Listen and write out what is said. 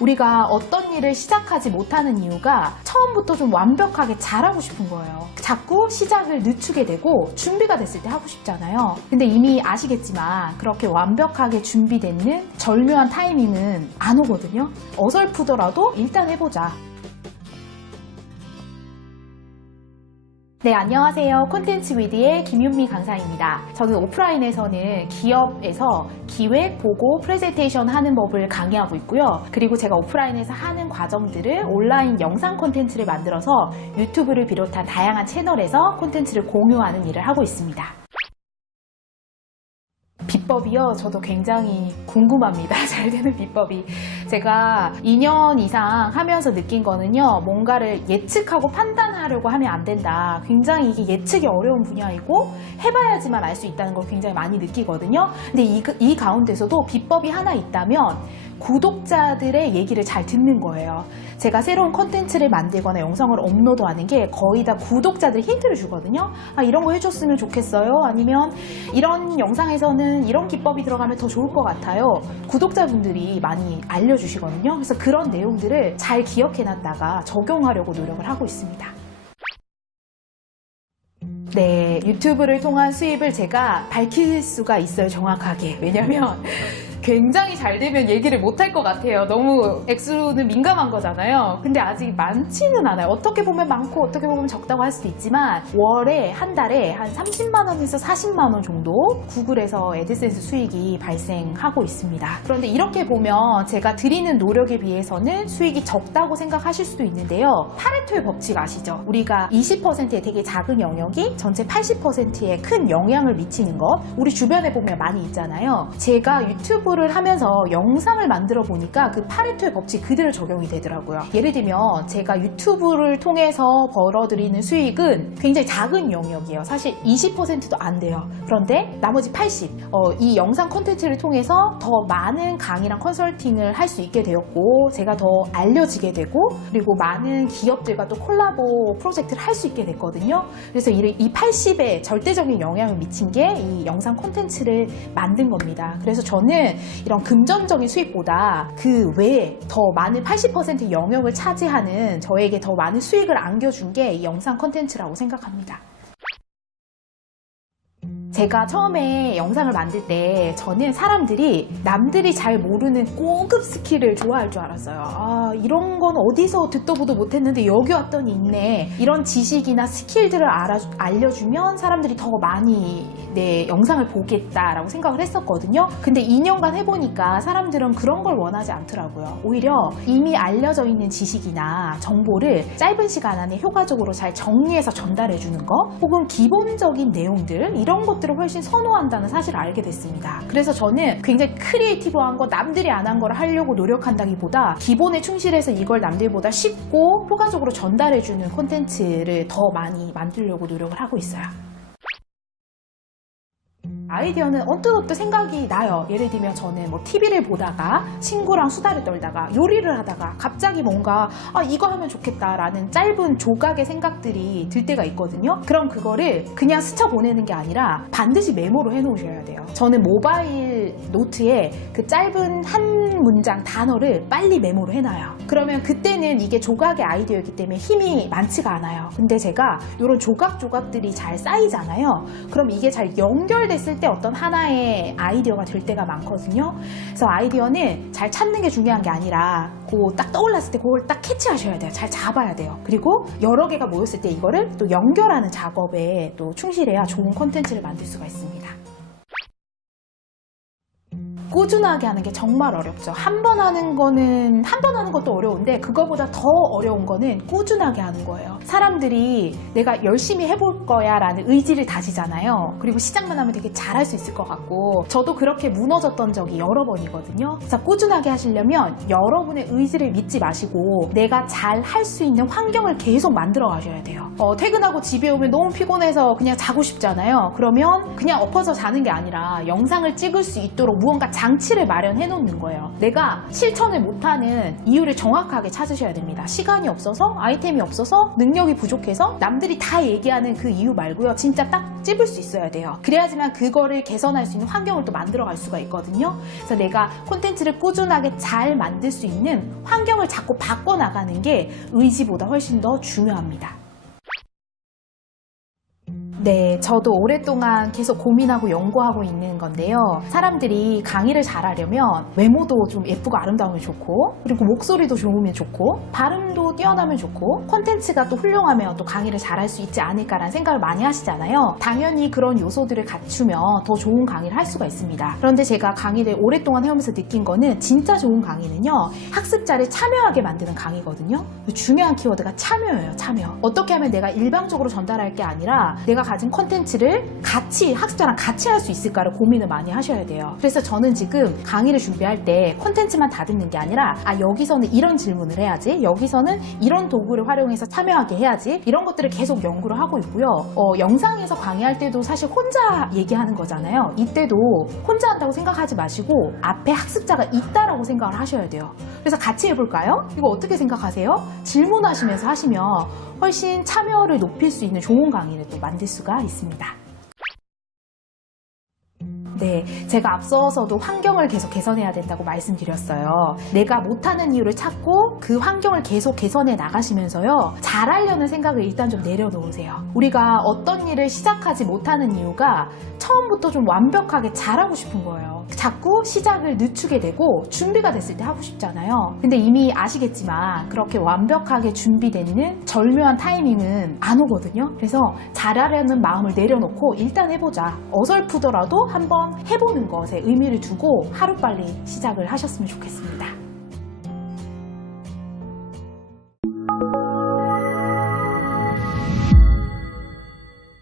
우리가 어떤 일을 시작하지 못하는 이유가 처음부터 좀 완벽하게 잘하고 싶은 거예요. 자꾸 시작을 늦추게 되고 준비가 됐을 때 하고 싶잖아요. 근데 이미 아시겠지만 그렇게 완벽하게 준비되는 절묘한 타이밍은 안 오거든요. 어설프더라도 일단 해보자. 네, 안녕하세요. 콘텐츠 위드의 김윤미 강사입니다. 저는 오프라인에서는 기업에서 기획, 보고, 프레젠테이션 하는 법을 강의하고 있고요. 그리고 제가 오프라인에서 하는 과정들을 온라인 영상 콘텐츠를 만들어서 유튜브를 비롯한 다양한 채널에서 콘텐츠를 공유하는 일을 하고 있습니다. 비법이요? 저도 굉장히 궁금합니다. 잘 되는 비법이. 제가 2년 이상 하면서 느낀 거는요. 뭔가를 예측하고 판단하려고 하면 안 된다. 굉장히 이게 예측이 어려운 분야이고 해봐야지만 알 수 있다는 걸 굉장히 많이 느끼거든요. 근데 이 가운데서도 비법이 하나 있다면 구독자들의 얘기를 잘 듣는 거예요. 제가 새로운 콘텐츠를 만들거나 영상을 업로드하는 게 거의 다 구독자들이 힌트를 주거든요. 아, 이런 거 해줬으면 좋겠어요. 아니면 이런 영상에서는 이런 기법이 들어가면 더 좋을 것 같아요. 구독자분들이 많이 알려주시거든요. 그래서 그런 내용들을 잘 기억해놨다가 적용하려고 노력을 하고 있습니다. 네, 유튜브를 통한 수입을 제가 밝힐 수가 있어요, 정확하게. 왜냐면 굉장히 잘 되면 얘기를 못 할 것 같아요. 너무 액수는 민감한 거잖아요. 근데 아직 많지는 않아요. 어떻게 보면 많고 어떻게 보면 적다고 할 수도 있지만 월에 한 달에 한 30만 원에서 40만 원 정도 구글에서 애드센스 수익이 발생하고 있습니다. 그런데 이렇게 보면 제가 드리는 노력에 비해서는 수익이 적다고 생각하실 수도 있는데요. 파레토의 법칙 아시죠? 우리가 20%의 되게 작은 영역이 전체 80%에 큰 영향을 미치는 것, 우리 주변에 보면 많이 있잖아요. 제가 유튜브를 하면서 영상을 만들어 보니까 그 파레토의 법칙 그대로 적용이 되더라고요. 예를 들면 제가 유튜브를 통해서 벌어들이는 수익은 굉장히 작은 영역이에요. 사실 20%도 안 돼요. 그런데 나머지 80, 이 영상 콘텐츠를 통해서 더 많은 강의랑 컨설팅을 할 수 있게 되었고 제가 더 알려지게 되고 그리고 많은 기업들과 또 콜라보 프로젝트를 할 수 있게 됐거든요. 그래서 이 80에 절대적인 영향을 미친 게 이 영상 콘텐츠를 만든 겁니다. 그래서 저는 이런 금전적인 수익보다 그 외에 더 많은 80%의 영역을 차지하는 저에게 더 많은 수익을 안겨준 게 이 영상 콘텐츠라고 생각합니다. 제가 처음에 영상을 만들 때 저는 사람들이 남들이 잘 모르는 고급 스킬을 좋아할 줄 알았어요. 아, 이런 건 어디서 듣도 보도 못했는데 여기 왔더니 있네. 이런 지식이나 스킬들을 알려주면 사람들이 더 많이 내 영상을 보겠다라고 생각을 했었거든요. 근데 2년간 해보니까 사람들은 그런 걸 원하지 않더라고요. 오히려 이미 알려져 있는 지식이나 정보를 짧은 시간 안에 효과적으로 잘 정리해서 전달해주는 거 혹은 기본적인 내용들 이런 것들 훨씬 선호한다는 사실을 알게 됐습니다. 그래서 저는 굉장히 크리에이티브한 거 남들이 안 한 걸 하려고 노력한다기보다 기본에 충실해서 이걸 남들보다 쉽고 효과적으로 전달해주는 콘텐츠를 더 많이 만들려고 노력을 하고 있어요. 아이디어는 언뜻 생각이 나요. 예를 들면 저는 뭐 TV를 보다가 친구랑 수다를 떨다가 요리를 하다가 갑자기 뭔가 이거 하면 좋겠다라는 짧은 조각의 생각들이 들 때가 있거든요. 그럼 그거를 그냥 스쳐 보내는 게 아니라 반드시 메모로 해놓으셔야 돼요. 저는 모바일 노트에 그 짧은 한 문장 단어를 빨리 메모로 해놔요. 그러면 그때는 이게 조각의 아이디어이기 때문에 힘이 많지가 않아요. 근데 제가 이런 조각들이 잘 쌓이잖아요. 그럼 이게 잘 연결됐을 때 어떤 하나의 아이디어가 될 때가 많거든요. 그래서 아이디어는 잘 찾는 게 중요한 게 아니라 딱 떠올랐을 때 그걸 딱 캐치하셔야 돼요. 잘 잡아야 돼요. 그리고 여러 개가 모였을 때 이거를 또 연결하는 작업에 또 충실해야 좋은 콘텐츠를 만들 수가 있습니다. 꾸준하게 하는 게 정말 어렵죠. 한 번 하는 것도 어려운데 그거보다 더 어려운 거는 꾸준하게 하는 거예요. 사람들이 내가 열심히 해볼 거야 라는 의지를 다지잖아요. 그리고 시작만 하면 되게 잘할 수 있을 것 같고 저도 그렇게 무너졌던 적이 여러 번이거든요. 그래서 꾸준하게 하시려면 여러분의 의지를 믿지 마시고 내가 잘 할 수 있는 환경을 계속 만들어 가셔야 돼요. 퇴근하고 집에 오면 너무 피곤해서 그냥 자고 싶잖아요. 그러면 그냥 엎어져 자는 게 아니라 영상을 찍을 수 있도록 무언가 장치를 마련해 놓는 거예요. 내가 실천을 못하는 이유를 정확하게 찾으셔야 됩니다. 시간이 없어서, 아이템이 없어서, 능력이 부족해서, 남들이 다 얘기하는 그 이유 말고요. 진짜 딱 찝을 수 있어야 돼요. 그래야지만 그거를 개선할 수 있는 환경을 또 만들어갈 수가 있거든요. 그래서 내가 콘텐츠를 꾸준하게 잘 만들 수 있는 환경을 자꾸 바꿔나가는 게 의지보다 훨씬 더 중요합니다. 네, 저도 오랫동안 계속 고민하고 연구하고 있는 건데요. 사람들이 강의를 잘하려면 외모도 좀 예쁘고 아름다우면 좋고, 그리고 목소리도 좋으면 좋고, 발음도 뛰어나면 좋고, 콘텐츠가 또 훌륭하면 또 강의를 잘할 수 있지 않을까라는 생각을 많이 하시잖아요. 당연히 그런 요소들을 갖추면 더 좋은 강의를 할 수가 있습니다. 그런데 제가 강의를 오랫동안 해오면서 느낀 거는 진짜 좋은 강의는요, 학습자를 참여하게 만드는 강의거든요. 중요한 키워드가 참여예요, 참여. 어떻게 하면 내가 일방적으로 전달할 게 아니라 내가 가진 콘텐츠를 같이 학습자랑 같이 할 수 있을까를 고민을 많이 하셔야 돼요. 그래서 저는 지금 강의를 준비할 때 콘텐츠만 다 듣는 게 아니라 여기서는 이런 질문을 해야지, 여기서는 이런 도구를 활용해서 참여하게 해야지, 이런 것들을 계속 연구를 하고 있고요. 영상에서 강의할 때도 사실 혼자 얘기하는 거잖아요. 이때도 혼자 한다고 생각하지 마시고 앞에 학습자가 있다라고 생각을 하셔야 돼요. 그래서 같이 해볼까요? 이거 어떻게 생각하세요? 질문하시면서 하시면 훨씬 참여를 높일 수 있는 좋은 강의를 또 만들 수가 있습니다. 네, 제가 앞서서도 환경을 계속 개선해야 된다고 말씀드렸어요. 내가 못하는 이유를 찾고 그 환경을 계속 개선해 나가시면서요, 잘하려는 생각을 일단 좀 내려놓으세요. 우리가 어떤 일을 시작하지 못하는 이유가 처음부터 좀 완벽하게 잘하고 싶은 거예요. 자꾸 시작을 늦추게 되고 준비가 됐을 때 하고 싶잖아요. 근데 이미 아시겠지만 그렇게 완벽하게 준비되는 절묘한 타이밍은 안 오거든요. 그래서 잘하려는 마음을 내려놓고 일단 해보자. 어설프더라도 한번 해보는 것에 의미를 두고 하루빨리 시작을 하셨으면 좋겠습니다.